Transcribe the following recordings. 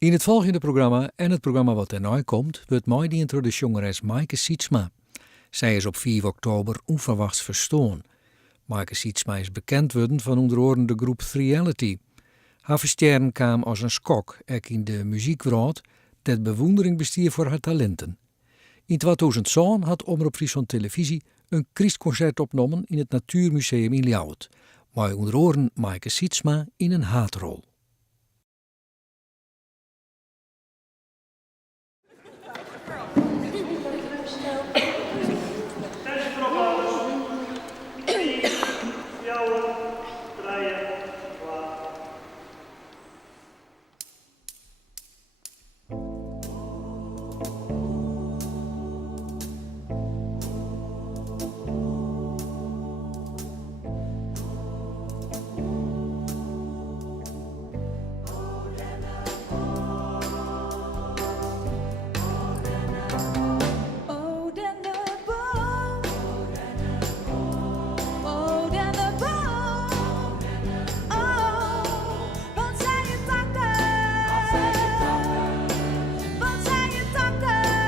In het volgende programma en het programma wat erna komt, wordt mij die door de jongeres Maaike Sietsma. Zij is op 4 oktober onverwachts verstoorn. Maaike Sietsma is bekend worden van onder andere de groep Threality. Haar versterren kwam als een skok, ook in de muziekwereld, dat bewondering bestier voor haar talenten. In 2007 had Omroep Friesland Televisie een Christconcert opgenomen in het Natuurmuseum in Ljouwert, maar onder andere Maaike Sietsma in een haatrol. Wat zei je takken?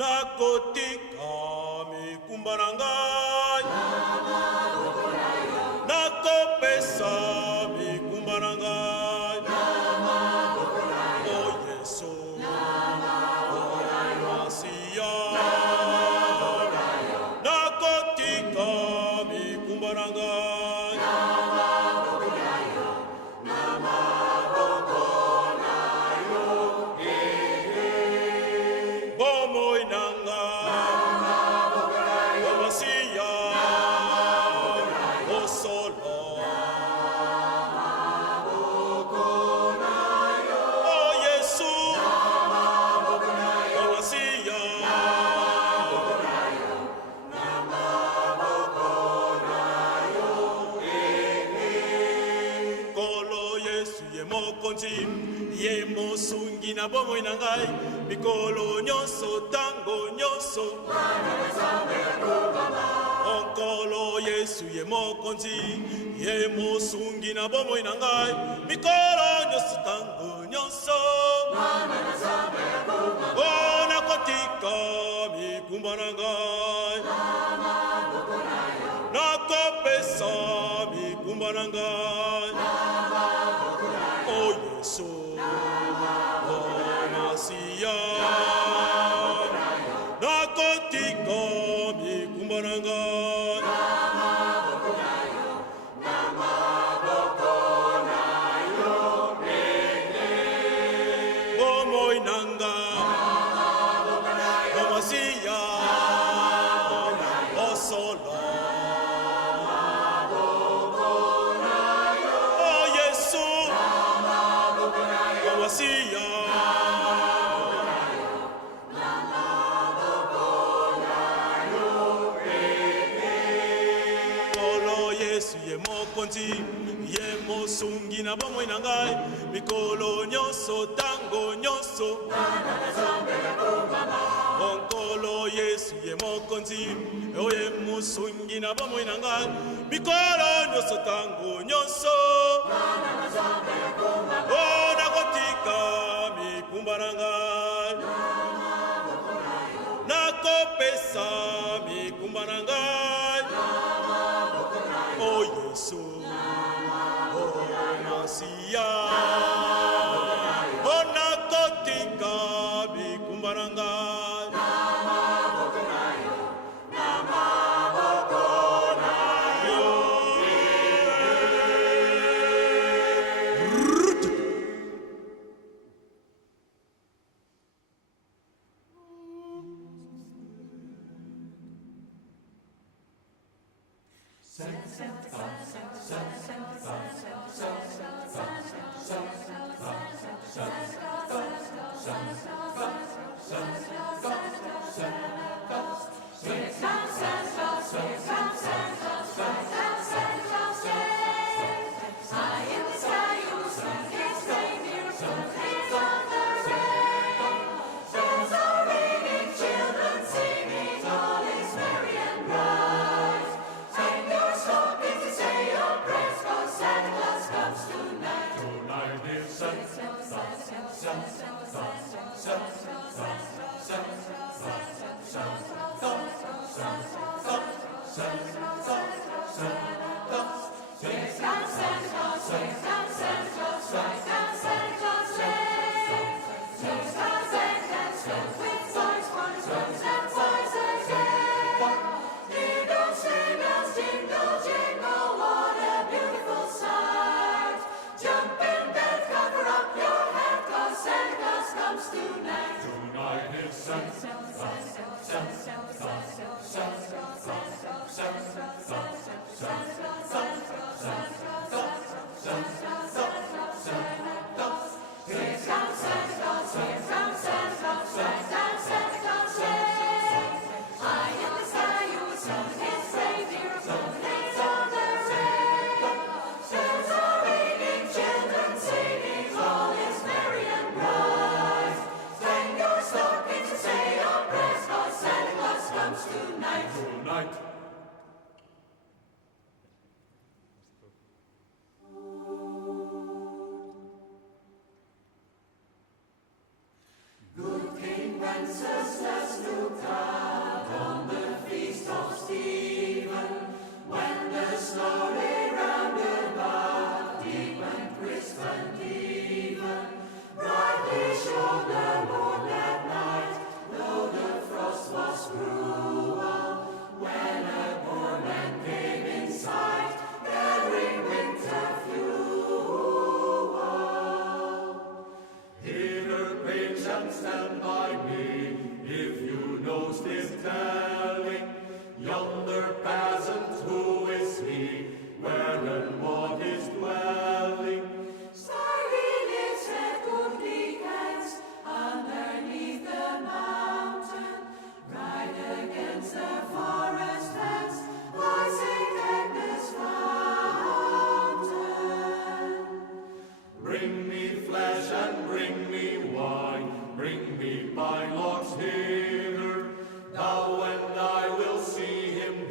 nakotika mikumba na ngai nakopesa mikumba na ngai o Yesu Masiya nakotika mikumba na ngai bomoi na ngai o Masiya o solo o Yesu o Masiya kolo Yesu ye mokonzi ye mosungi na bomoi na ngai mikolo nyonso tango nyonso onkolo Yesu ye mokonzi ye mosungi na bomoi na ngai mikolo nyonso tango nyonso o nakotika mikumba na ngai nakopesa mikumba na ngai o Yesu o Masiya nakotika mikumba na ngai bomoi na ngai o Masiya o solo o Yesu o Masiya kolo Yesu ye mokonzi ye mosungi na bomoi na ngai mikolo nyonso tango nyonso onkolo Yesu ye mokonzi ye mosungi na bomoi na ngai mikolo nyonso tango nyonso o nakotika mikumba na ngai nakopesa mikumba na ngai o Yesu o Masiya o nakotika mikumba na ngai Wenceslas, Luke,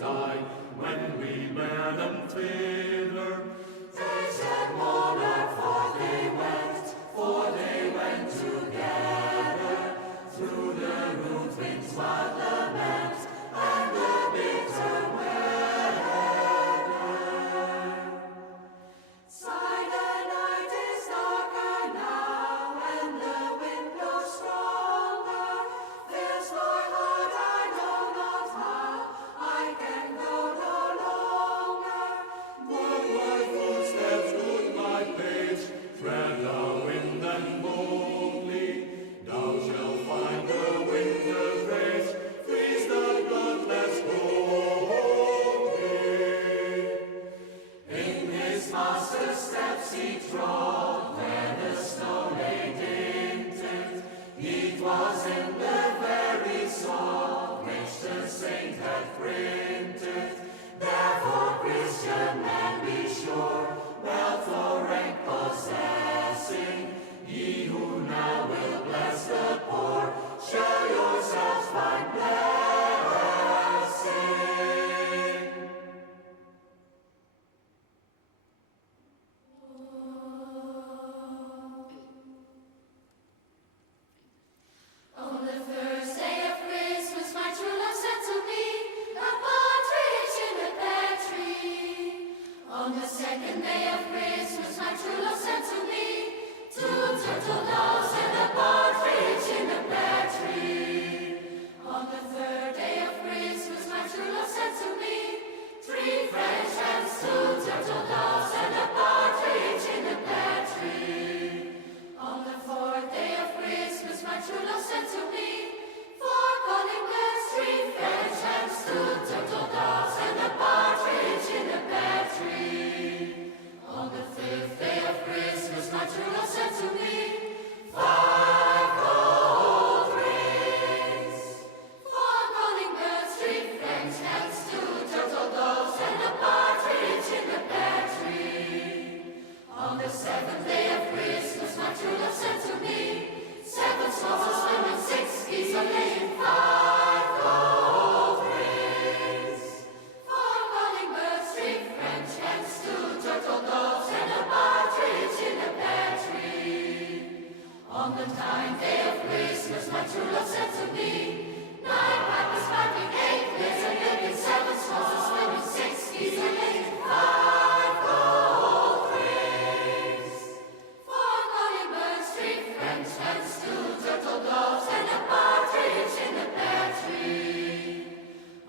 die when we bear them thither. They shed monarch, for they went together through the rude winds, wild lament, and the bitter weather. Silent night is darker now, and the wind blows stronger. Fills my heart, I know not how, I can go no longer. My footsteps, good my pace, tread the wind and boldly. Thou shalt find the winter's race, freeze the bloodless glory. In his master's steps he trod, where the snow lay dinted. It was in the very song which the saint had printed. Therefore, Christian men, be sure, wealth or rank possessing, ye who now will bless the poor, shall yourselves find blessing. On the first day of Christmas, my true love said to me, a partridge in a pear tree. On the second day of Christmas, my true love said to me, two turtle doves and a partridge in a pear tree. On the third day of Christmas, my true love said to me, three French hens, two turtle doves and a partridge in a pear tree. On the fourth day of Christmas, my true love said to me, four calling birds, three French hens, two turtle doves and a partridge in a pear tree. On the fifth day of Christmas, my true love said to me, five gold rings, four calling birds, three French hens, two turtle doves and a partridge in a pear tree. On the seventh day of Christmas, my true love said to me, seven swans are swimming, six geese are laying, five gold rings, four calling birds, three French hens, two turtle doves and a partridge in a pear tree. On the ninth day of Christmas, my true love said to me, nine pipers piping, eight birds are milking, seven swans are swimming, six geese are laying, five gold rings, four calling birds, three French hens, two turtle doves and a partridge in a pear tree.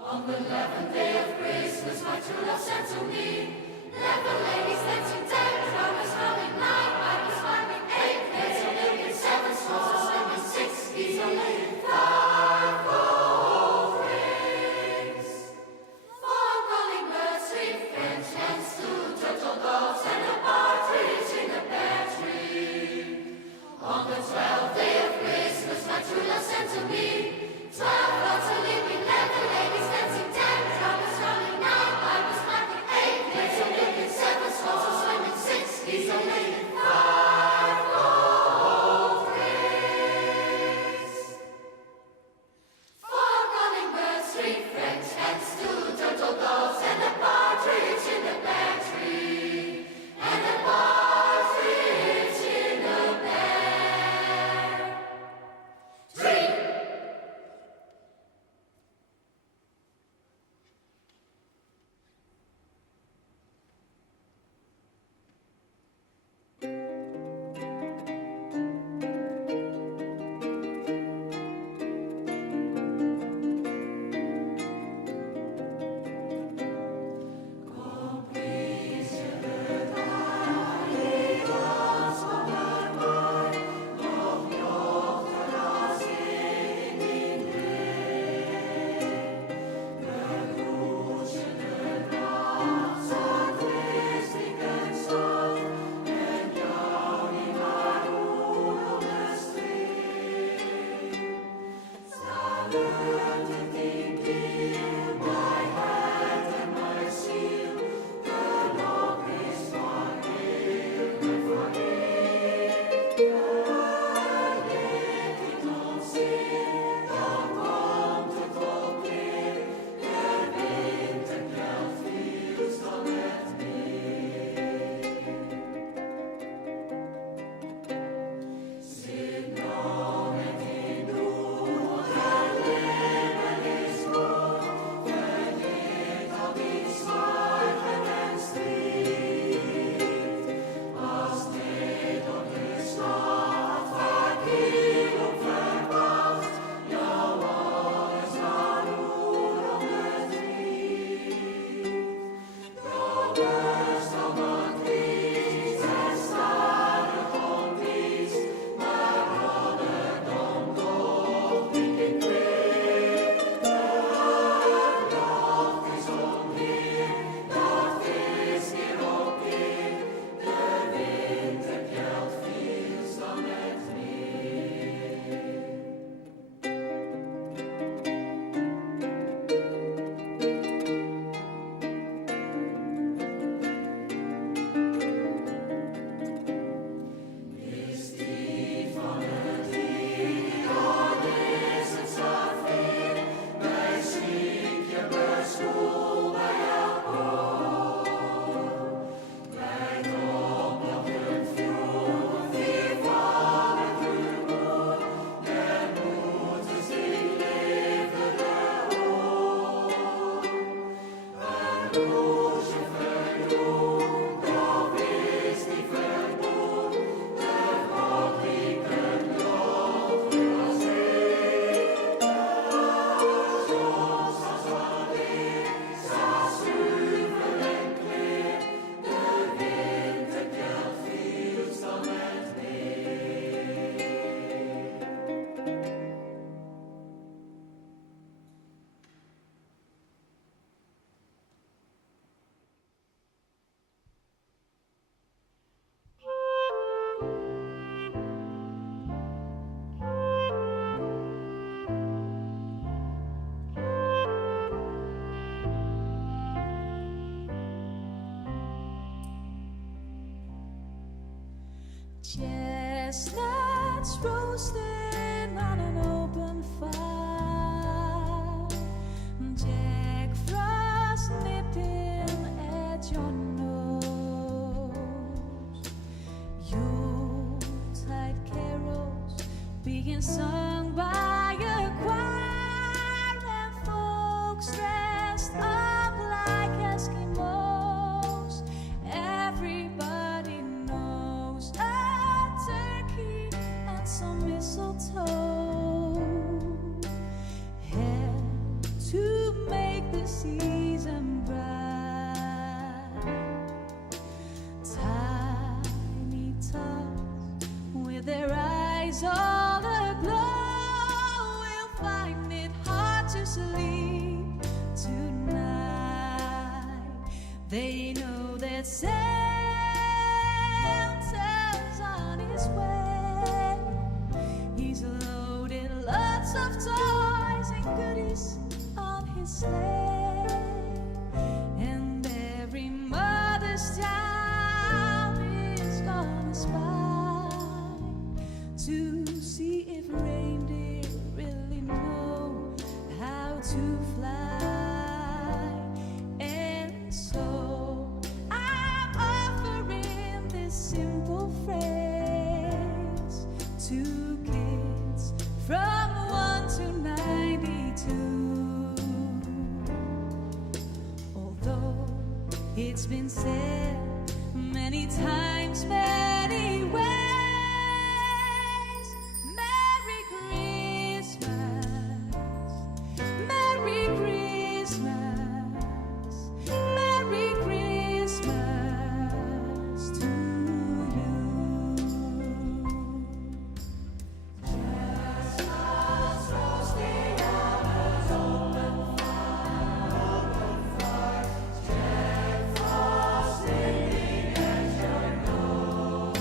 On the 11th day of Christmas, my true love said to me, 11 ladies dancing, 10 drummers drumming, 9 pipers piping, 8 birds are milking, 7 swans are swimming, 6 geese are laying, 5 gold rings, 4 calling birds, 3 French hens, 2 turtle doves and a partridge in a pear tree. On the 12th day of Christmas, my true love said to me, 12 lots of leaping, 11 ladies dancing, 10 drummers drumming, 9 pipers piping, 8 Chestnuts roasting on an open fire, Jack Frost nipping at your nose, Yuletide carols being sung by a choir, and folks dressed up like Eskimos. Everybody knows a turkey and some mistletoe help to make the season bright. Tiny tots with their eyes all aglow will find it hard to sleep tonight. They know that Santa's on his way. He's loaded lots of toys and goodies on his sleigh, and every mother's child is gonna spy to see if reindeer really know how to fly. And so I'm offering this simple phrase to kids from 1 to 92. Although it's been said many times, many ways, Merry Christmas, Merry Christmas, Merry Christmas to you. Chestnuts roasting on an open fire, Jack Frost nipping at your nose,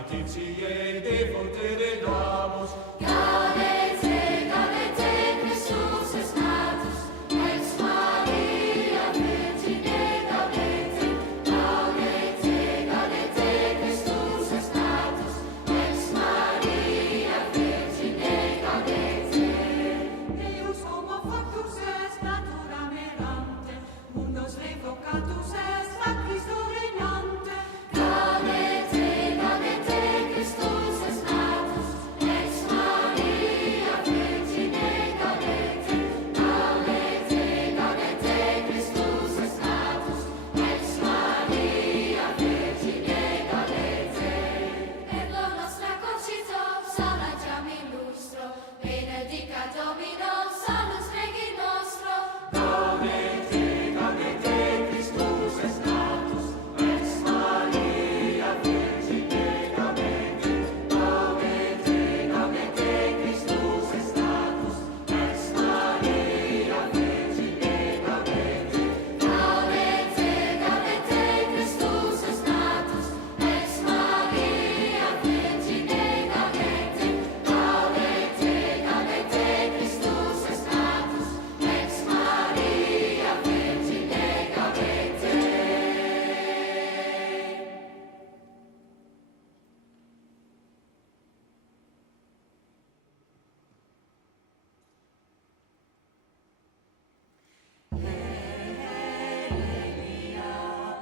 laetitiae devotere damus, Gaudete, gaudete, Christus est natus, ex Maria Virgine gaudete, gaudete, gaudete, Christus est natus, ex Maria Virgine gaudete. Deus homo factus est natura merante, mundos revocatus est a Christo regnante. Gaudete, gaudete, Christus est natus, ex Maria Virgine gaudete, gaudete, gaudete, Christus est natus, ex Maria Virgine gaudete. Per lo nostra concito, salagiam illustro, benedicat Domino, salus Regi nostro. gaudete, gaudete, Christus est natus, ex Maria Virgine gaudete, gaudete, gaudete, Christus est natus, ex Maria Virgine gaudete, Gaudete, gaudete, Christus est natus, ex Maria Virgine gaudete, gaudete, gaudete, Christus est natus, ex Maria Virgine gaudete. Alleluia,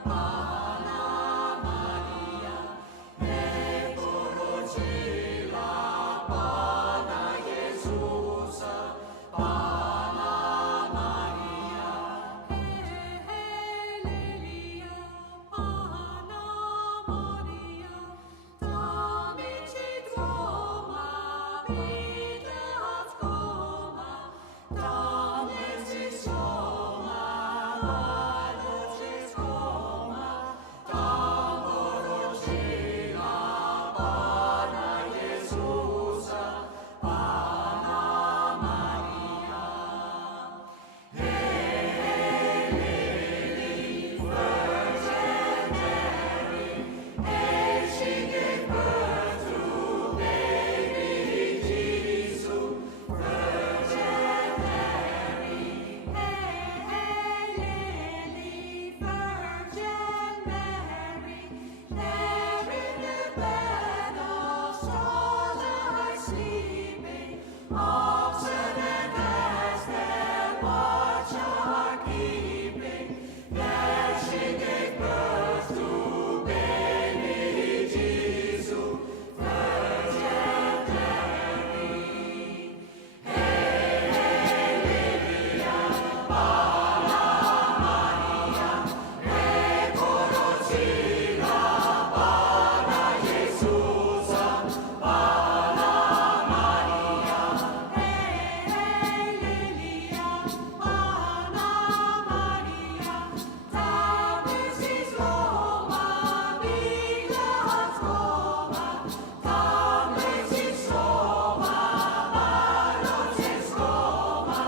Anna Maria, damicit Roma, vidas coma, damicit Roma, valus coma,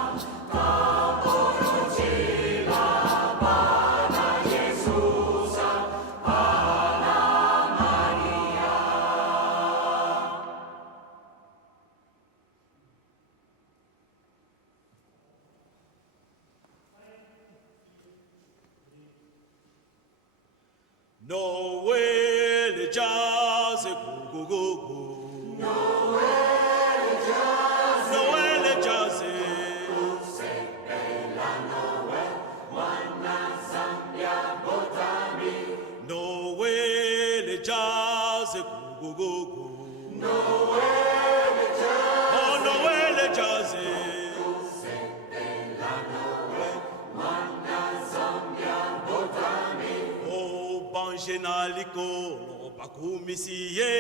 tamorocila, Pana Iesusa, Anna Maria. Noel jazz, go go go. Noel jazz. Noel jazz, go go go. Oh, Noel jazz. Oh, banjenaliko, bakumisiye,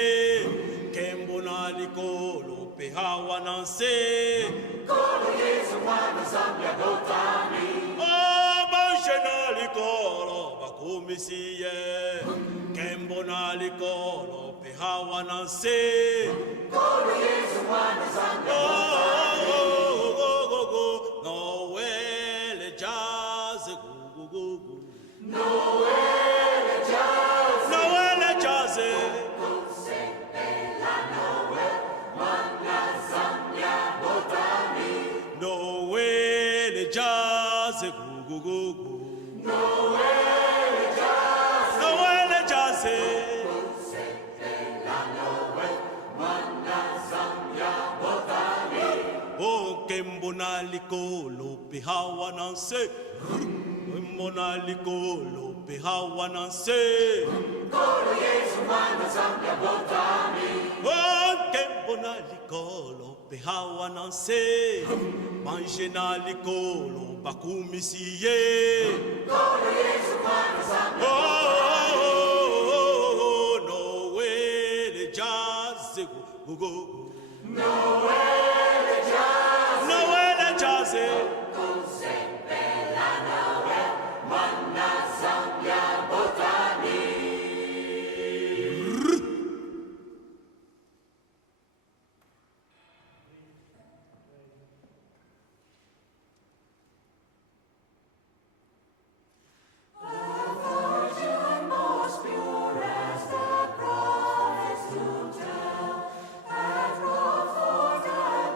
kembonaliko, pehawa nanse. Oh, banjenaliko, bakumisiye, kembonaliko, pehawa nanse. Oh, Noel jazz, go go go. Noel jazz. Monalicolo pihawananse. Monalicolo pihawananse. Kolo Jesu mwana zambia botami. Onke monalicolo pihawananse. Mangenalicolo bakumisiye. Kolo Jesu mwana zambia Noele jaze go. Noele jazz. Noele jaze. Kusepela nawe mwana zambia botami. Virgin most pure as the prophets do tell, hath brought forth a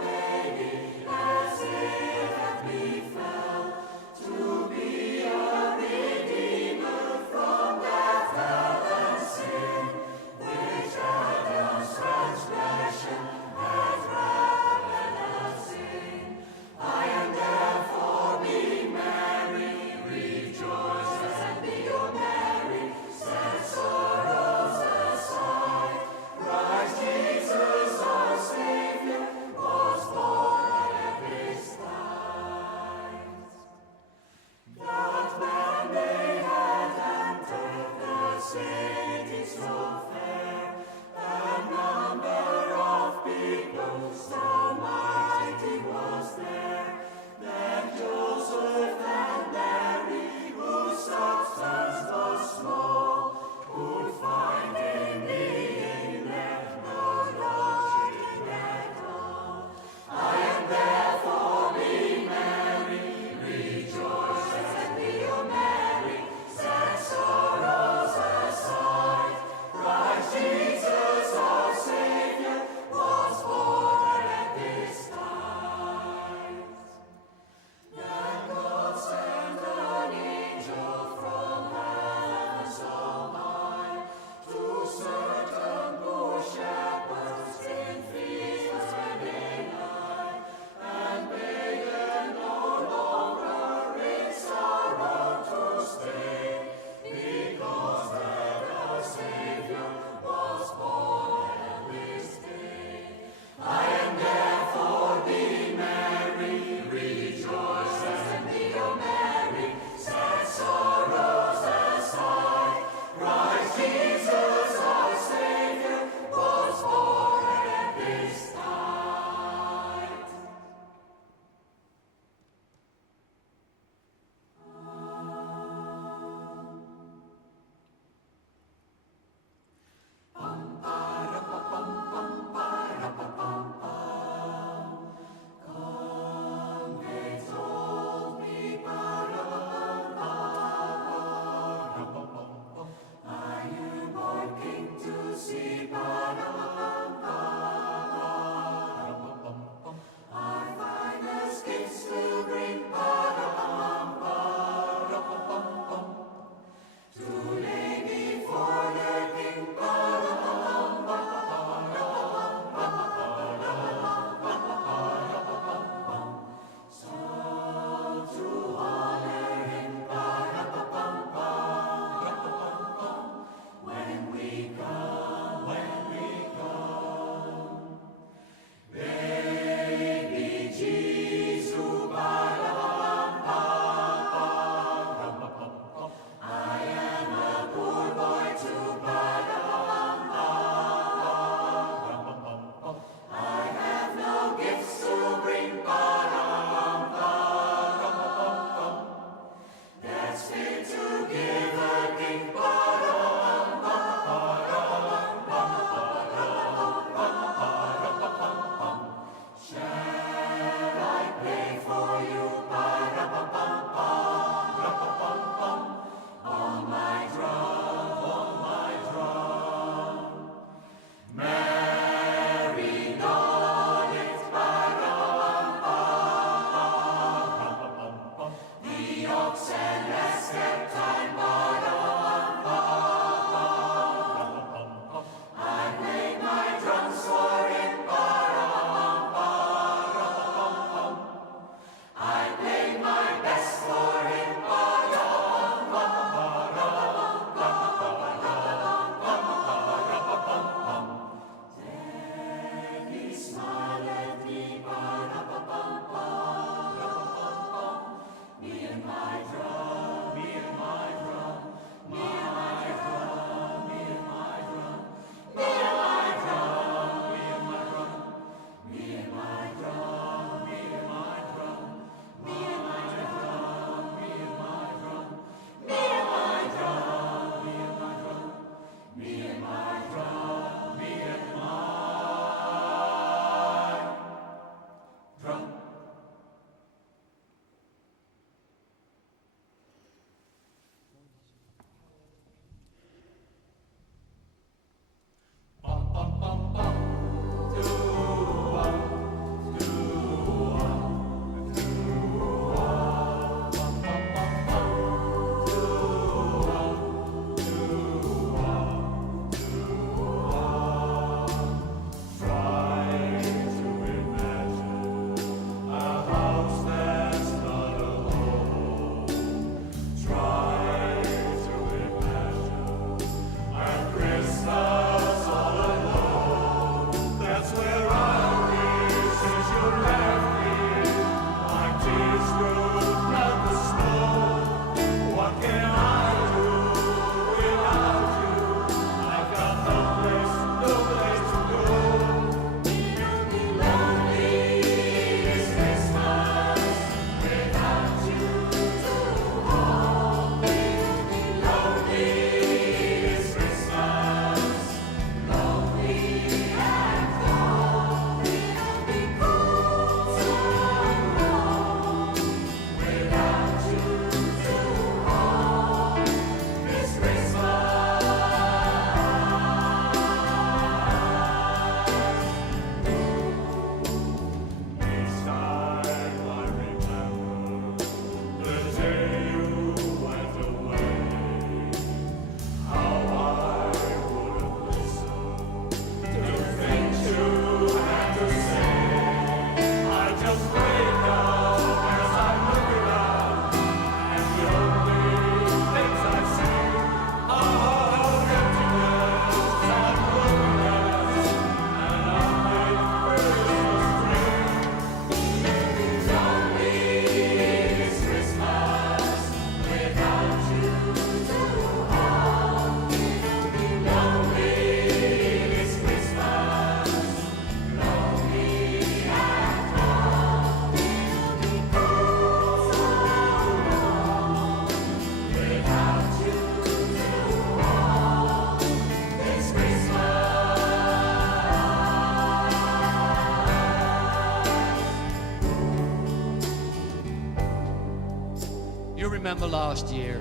remember last year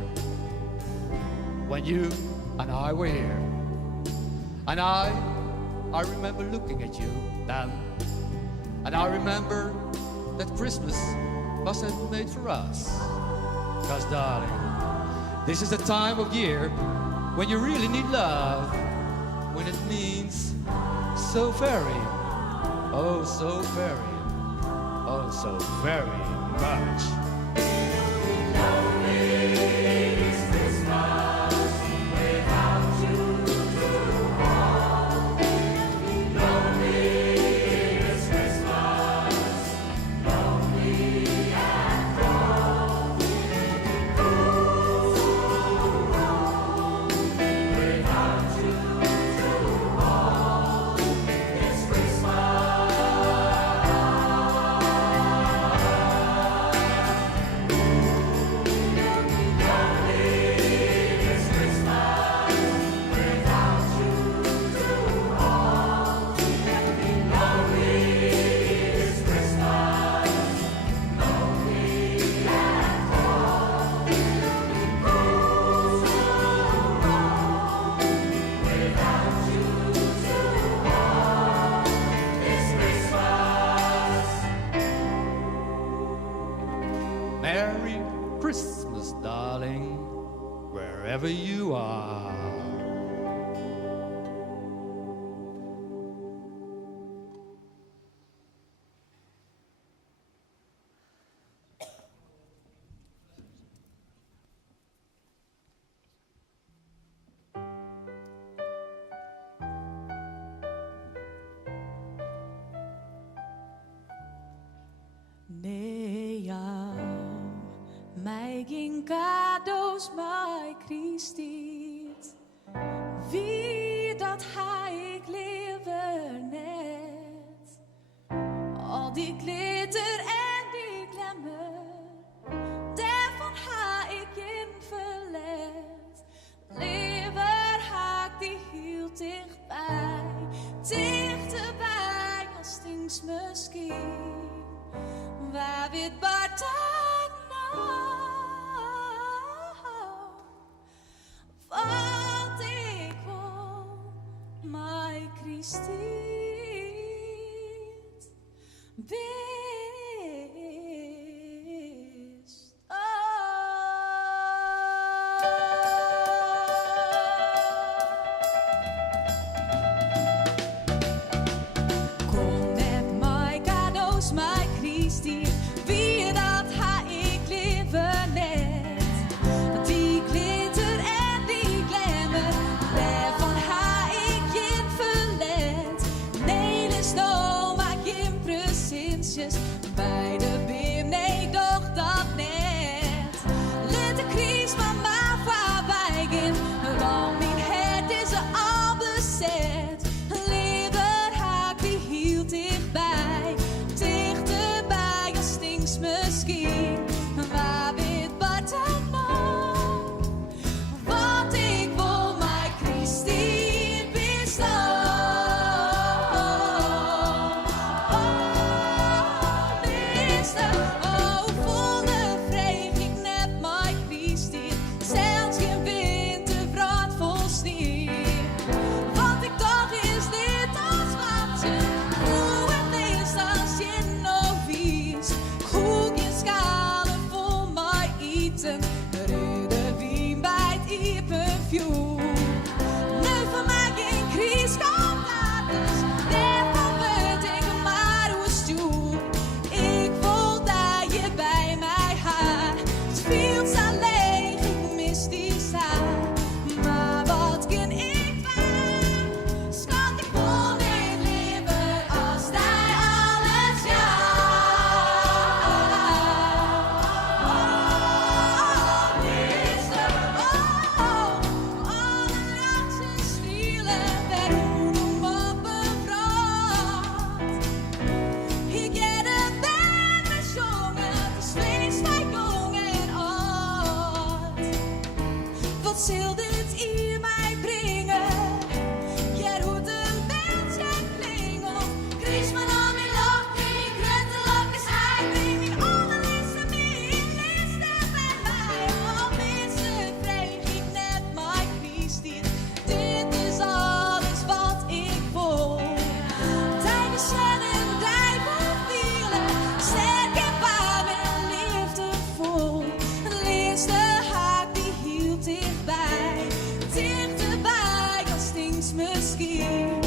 when you and I were here. And I remember looking at you then. And I remember that Christmas wasn't made for us. Because, darling, this is the time of year when you really need love. When it means so very, oh so very, oh so very much. Merry Christmas, darling, wherever you are. Nee, jou, mij geen cadeaus, mij Christiet. Wie dat ga ik liever net. Al die glitter en die glamour, daarvan ga ik in verlet. Liever ga ik die heel dichterbij als things misschien. Waar wit Bartan want ik wil mijn Christiet wist. Kom met mijn cadeaus, mijn Christiet. Wie dat ga ik liever net. Die glitter en die glamour, daarvan ga ik in verlet. Nee, dus nou maak je precies lief.